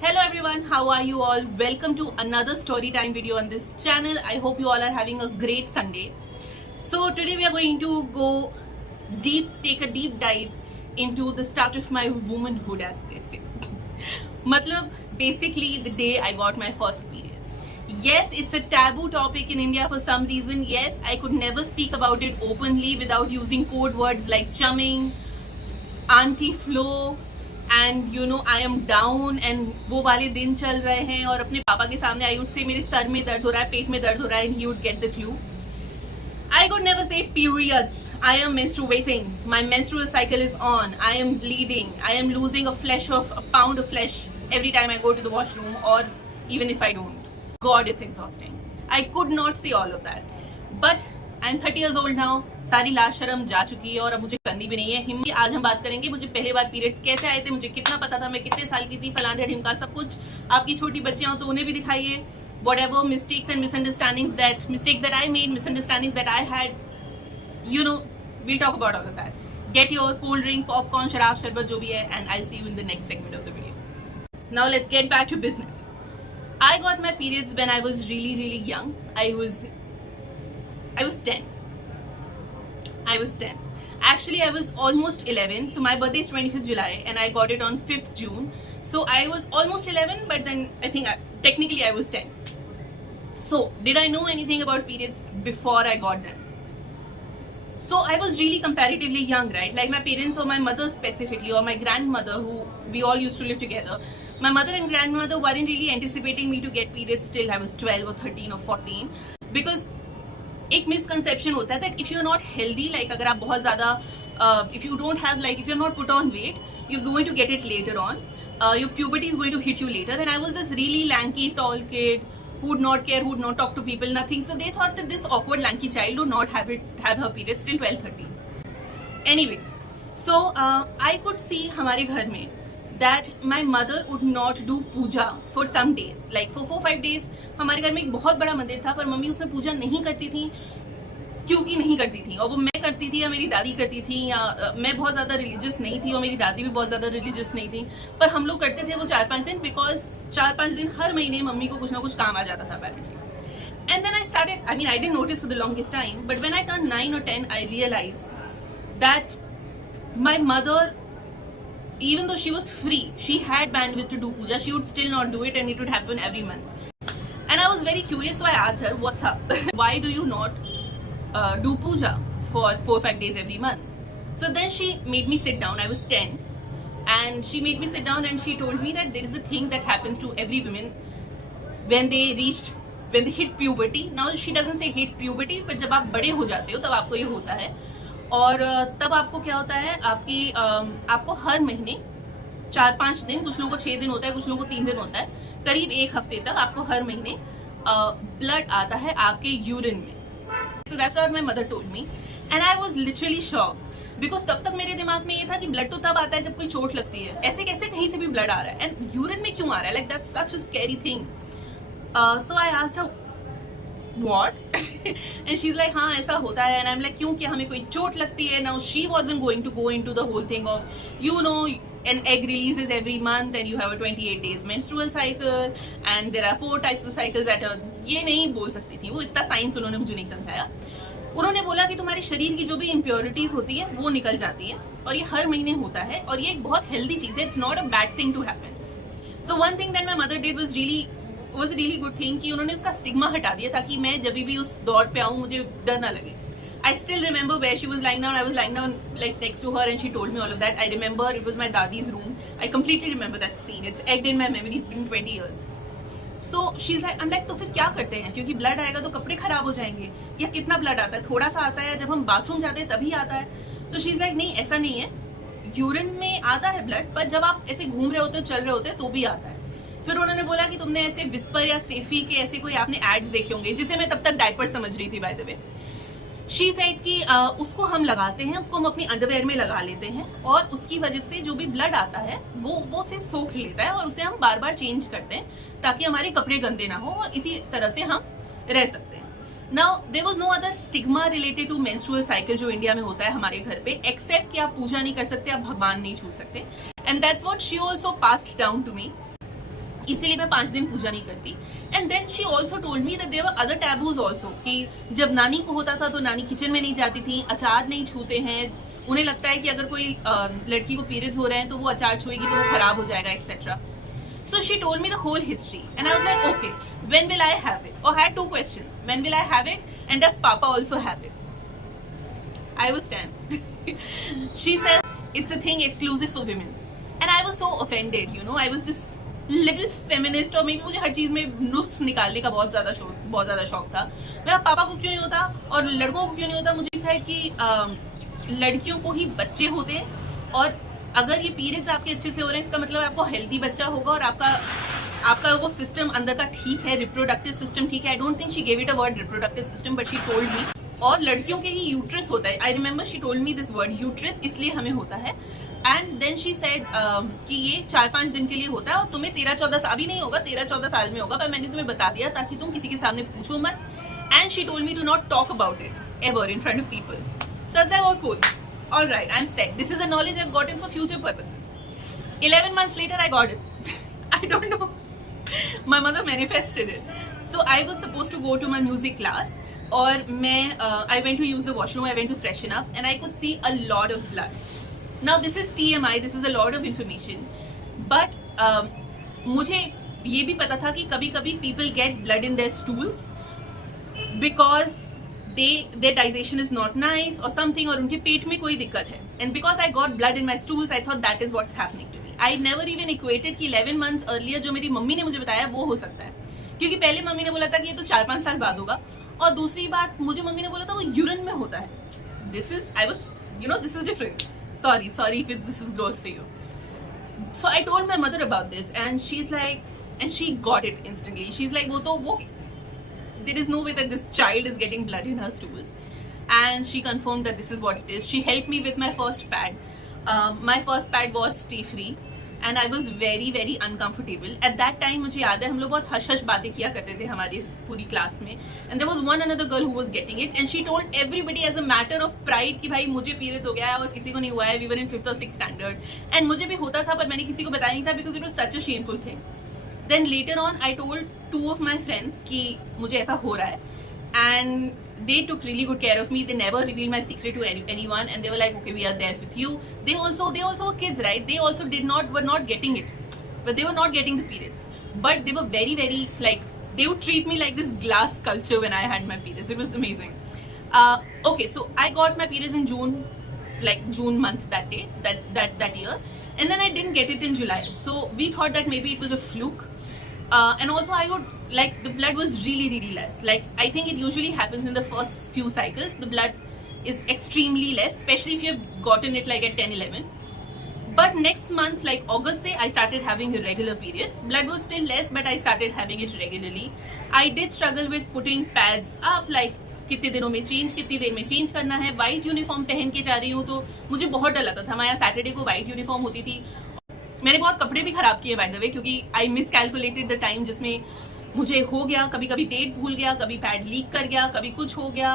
Hello everyone, how are you all? Welcome to another story time video on this channel. I hope you all are having a great Sunday. So today we are going to go deep, take a deep dive into the start of my womanhood, as they say. Matlab, basically the day I got my first periods. Yes, it's a taboo topic in India for some reason. Yes, I could never speak about it openly without using code words like chumming, auntie Flo, and you know I am down and वो वाले दिन चल रहे हैं और अपने पापा के सामने आई वुड से मेरे सर में दर्द हो रहा है, पेट में दर्द हो रहा है, and he would get the clue. I could never say periods. I am menstruating. My menstrual cycle is on. I am bleeding. I am losing a pound of flesh every time I go to the washroom, or even if I don't. God, it's exhausting. I could not say all of that. But I'm 30 years old now. सारी लाज शर्म जा चुकी है और अब मुझे करनी भी नहीं है. आज हम बात करेंगे मुझे पहले बार पीरियड्स कैसे आए थे, मुझे कितना पता था, मैं कितने साल की थी, फलाना ढिमका सब कुछ. आपकी छोटी बच्चियां हो तो उन्हें भी दिखाइए. Whatever mistakes and misunderstandings that I made, misunderstandings that I had, you know, we'll talk about all of that. Get your cold drink, popcorn, शराब, शरबत जो भी है, and I'll see you in the next segment of the video. Now let's get back to business. I got my periods when I was really young. I was 10. Actually, I was almost 11. So my birthday is 25th July and I got it on 5th June. So I was almost 11, but then I think technically I was 10. So did I know anything about periods before I got them? So I was really comparatively young, right? Like my parents or my mother specifically, or my grandmother, who we all used to live together. My mother and grandmother weren't really anticipating me to get periods till I was 12 or 13 or 14. Because एक misconception होता है that if you are not healthy, like अगर आप बहुत ज्यादा if you don't have, like if you are not put on weight, you going to get it later on. Your puberty is going to hit you later, and I was this really lanky tall kid who would not care, who would not talk to people, nothing. So they thought that this awkward lanky child would not have her periods till 12-13. Anyways, so I could see हमारे घर में that my mother would not do puja for some days, like for 4-5 days. हमारे घर में एक बहुत बड़ा मंदिर था पर मम्मी उसमें पूजा नहीं करती थी. क्योंकि नहीं करती थी, और वो मैं करती थी या मेरी दादी करती थी, या मैं बहुत ज्यादा रिलीजियस नहीं थी और मेरी दादी भी बहुत ज्यादा रिलीजियस नहीं थी, पर हम लोग करते थे वो 4-5 दिन, बिकॉज 4-5 दिन हर महीने मम्मी को कुछ ना कुछ काम आ जाता था apparently. And then I started, I mean I didn't notice for the longest time, but when I turned 9 or 10 I realized that my mother, even though she was free, she had bandwidth to do puja, she would still not do it, and it would happen every month. And I was very curious, so I asked her, what's up? Why do you not do puja for 4-5 days every month? So then she made me sit down. I was 10, and she made me sit down and she told me that there is a thing that happens to every woman when they hit puberty. Now she doesn't say hit puberty, but जब आप बड़े हो जाते हो तब आपको ये होता है. और तब आपको क्या होता है, आपको हर महीने 4-5 दिन, कुछ लोगों को 6 दिन होता है, कुछ लोगों को 3 दिन होता है, करीब 1 हफ्ते तक आपको हर महीने ब्लड आता है आपके यूरिन में. So that's what my mother told me, and I was literally shocked, because तब तक मेरे दिमाग में ये था कि ब्लड तो तब आता है जब कोई चोट लगती है, ऐसे कैसे कहीं से भी ब्लड आ रहा है, एंड यूरिन में क्यों आ रहा है, like that's such a scary thing. So I asked her what and she's like हाँ ऐसा होता है, and I'm like क्यों, क्या हमें कोई चोट लगती है? Now she wasn't going to go into the whole thing of, you know, an egg releases every month and you have a 28 days menstrual cycle and there are 4 types of cycles that are, ये नहीं बोल सकती थी वो, इतना science उन्होंने मुझे नहीं समझाया. उन्होंने बोला कि तुम्हारे शरीर की जो भी इम्प्योरिटीज होती है वो निकल जाती है, और ये हर महीने होता है, और ये एक बहुत हेल्दी चीज है, it's not a bad thing to happen. So one thing that my mother did was really good thing, कि उन्होंने उसका स्टिग्मा हटा दिया ताकि मैं जब भी उस दौर पे आऊँ मुझे डर ना लगे. I still remember where she was lying down. I was lying down like next to her and she told me all of that. I remember it was my dadi's room. I completely remember that scene. It's egged in my memory. It's been 20 years. So she's like, I'm like, तो फिर क्या करते हैं, क्योंकि blood आएगा तो कपड़े खराब हो जाएंगे, या कितना ब्लड आता है, थोड़ा सा आता है, जब हम बाथरूम जाते हैं तभी आता है. So she's like, नहीं ऐसा नहीं है, यूरिन में आता है ब्लड, पर जब आप ऐसे घूम रहे होते हो, चल रहे होते हैं तो भी आता है. फिर उन्होंने बोला कि तुमने ऐसे विस्पर या स्टेफी के ऐसे कोई आपने एड्स देखे होंगे, जिसे मैं तब तक डायपर समझ रही थी by the way. She said कि उसको हम लगाते हैं, उसको हम अपनी अंडरवेयर में लगा लेते हैं, और उसकी वजह से जो भी ब्लड आता है वो उसे सोख लेता है, और उसे हम बार बार चेंज करते हैं ताकि हमारे कपड़े गंदे ना हो, और इसी तरह से हम रह सकते हैं. Now there was no other stigma related to menstrual cycle जो इंडिया में होता है हमारे घर पे, एक्सेप्ट कि आप पूजा नहीं कर सकते, आप भगवान नहीं छू सकते, and that's what she also passed down to me. इसीलिए मैं 5 दिन पूजा नहीं करती. And then she also told me that there were other taboos also, कि जब नानी को होता था तो नानी किचन में नहीं जाती थी, अचार नहीं छूते हैं, उन्हें लगता है कि अगर कोई लड़की को पीरियड्स हो रहे हैं तो वो अचार छुएगी तो वो खराब हो जाएगा etcetera. So she told me the whole history and I was like, okay, when will I have it? Or I had 2 questions. When will I have it? And does Papa also have it? I was 10. She said, it's a thing exclusive for women. And I was so offended, you know. I was this little feminist और maybe मुझे हर चीज में नुस्ख निकालने का बहुत ज्यादा शौक था. मेरा पापा को क्यों नहीं होता और लड़कों को क्यों नहीं होता? मुझे डिसाइड कि लड़कियों को ही बच्चे होते हैं और अगर ये पीरियड्स आपके अच्छे से हो रहे हैं इसका मतलब आपको हेल्दी बच्चा होगा और आपका वो सिस्टम अंदर का ठीक है, रिप्रोडक्टिव सिस्टम ठीक है. I don't think she gave it a word reproductive system but she told मी. और लड़कियों के ही यूट्रस होता है. I remember she told me this word uterus, इसलिए हमें होता है. एंड देन शी सेड कि ये 4-5 दिन के लिए होता है और तुम्हें 13-14 साल भी नहीं होगा, 13-14 साल में होगा, पर मैंने तुम्हें बता दिया ताकि तुम किसी के सामने पूछो मत. And she told me to not talk about it ever in front of people. So I was cool. All right, I'm set. This is a knowledge I've gotten for future purposes. 11 months later, I got it. I don't know. My mother manifested it. So I was supposed to go to my music class, और मैं I went to use the washroom. I went to freshen up, and I could see a lot of blood. Now this is TMI. This is a lot of information, but मुझे ये भी पता था कि कभी-कभी people get blood in their stools because their digestion is not nice or something, और उनके पेट में कोई दिक्कत है. And because I got blood in my stools, I thought that is what's happening to me. I never even equated कि 11 months earlier जो मेरी mummy ने मुझे बताया वो हो सकता है, क्योंकि पहले मम्मी ने बोला था कि ये तो 4-5 साल बाद होगा, और दूसरी बात मुझे मम्मी ने बोला था वो यूरिन में होता है. This is different. Sorry if this is gross for you. So I told my mother about this, and she's like, and she got it instantly. She's like, there is no way that this child is getting blood in her stools. And she confirmed that this is what it is. She helped me with my first pad. My first pad was stay free, and I was very very uncomfortable at that time. मुझे याद है हम लोग बहुत hush hush बातें किया करते थे हमारी पूरी क्लास में. And there was one another girl who was getting it, and she told everybody as a matter of pride कि भाई मुझे पीरियड्स हो गया है और किसी को नहीं हुआ है. We were in 5th or 6th standard, and मुझे भी होता था पर मैंने किसी को बताया नहीं था because it was such a shameful thing. Then later on I told 2 of my friends कि मुझे ऐसा हो रहा है, and they took really good care of me. They never revealed my secret to anyone, and they were like, okay, we are there with you. They also were kids, right? They also were not getting it, but they were not getting the periods, but they were very very like, they would treat me like this glass sculpture when I had my periods. It was amazing. Okay, so I got my periods in June, like June month that day, that year, and then I didn't get it in July. So we thought that maybe it was a fluke. And also I would like, the blood was really really less. Like I think it usually happens in the first few cycles. The blood is extremely less, especially if you've gotten it like at 10-11. But next month, like August se, I started having irregular periods. Blood was still less, but I started having it regularly. I did struggle with putting pads up, like कितने दिनों में change, कितनी देर में change करना है. White uniform पहन के जा रही हूँ तो मुझे बहुत डर लगता था. हमारे यहाँ सैटरडे को व्हाइट यूनिफॉर्म होती थी. मैंने बहुत कपड़े भी खराब किए बाय द वे, क्योंकि आई मिसकैलकुलेटेड द टाइम जिसमें मुझे हो गया, कभी डेट भूल गया, कभी पैड लीक कर गया, कभी कुछ हो गया.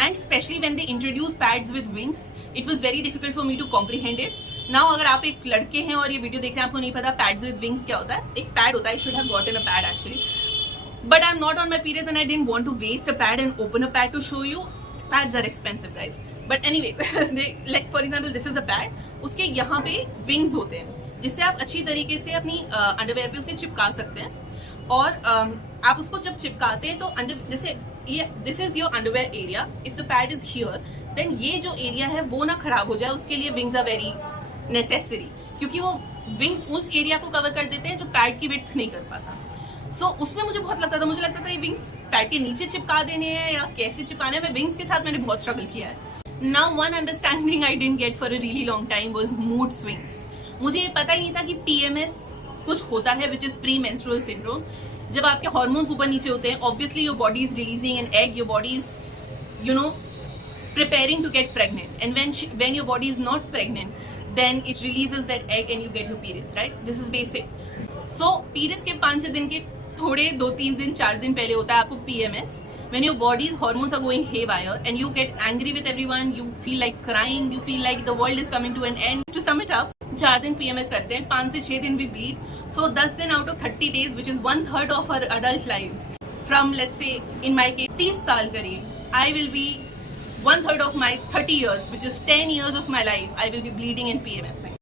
And specially when they introduce pads with wings, it was very difficult for me to comprehend it. Now अगर आप एक लड़के हैं और ये वीडियो देख रहे हैं, आपको नहीं पता पैड्स विद विंग्स क्या होता है. एक पैड होता है, I should have gotten a pad actually, but I am not on my periods and I didn't want to waste a pad and open a pad to show you. Pads are expensive guys, but anyways, like for example this is a pad. उसके यहाँ पे wings होते हैं जिससे आप अच्छी तरीके से अपनी अंडरवेयर पे उसे चिपका सकते हैं. और आप उसको जब चिपकाते हैं तो जैसे ये this is your underwear area. If the pad is here, then ये जो एरिया है वो ना खराब हो जाए, उसके लिए विंग्स आर वेरी नेसेसरी, क्योंकि वो विंग्स उस एरिया को कवर कर देते हैं जो पैड की विड्थ नहीं कर पाता. सो उसमें मुझे बहुत लगता था, मुझे लगता था ये विंग्स पैड के नीचे चिपका देने हैं या कैसे चिपकाने हैं. मैं विंग्स के साथ मैंने बहुत स्ट्रगल किया है. Now one understanding I didn't get for a really long time was mood swings. मुझे ये पता ही नहीं था कि PMS कुछ होता है, which is pre menstrual syndrome. जब आपके हार्मोन्स ऊपर नीचे होते हैं, obviously your body is releasing an egg, your body is preparing to get pregnant, and when your body is not pregnant, then it releases that egg and you get your periods, right? This is basic. So periods के 5-6 दिन के थोड़े 2-3 दिन 4 दिन पहले होता है आपको PMS, when your body's hormones are going haywire and you get angry with everyone, you feel like crying, you feel like the world is coming to an end. To sum it up, 4 दिन PMS करते हैं, 5 से 6 दिन भी bleed. So 10 दिन out of 30 days, which is 1/3 of our adult lives. From let's say in my case 30 साल करीब, I will be 1/3 of my 30 years, which is 10 years of my life, I will be bleeding and PMSing.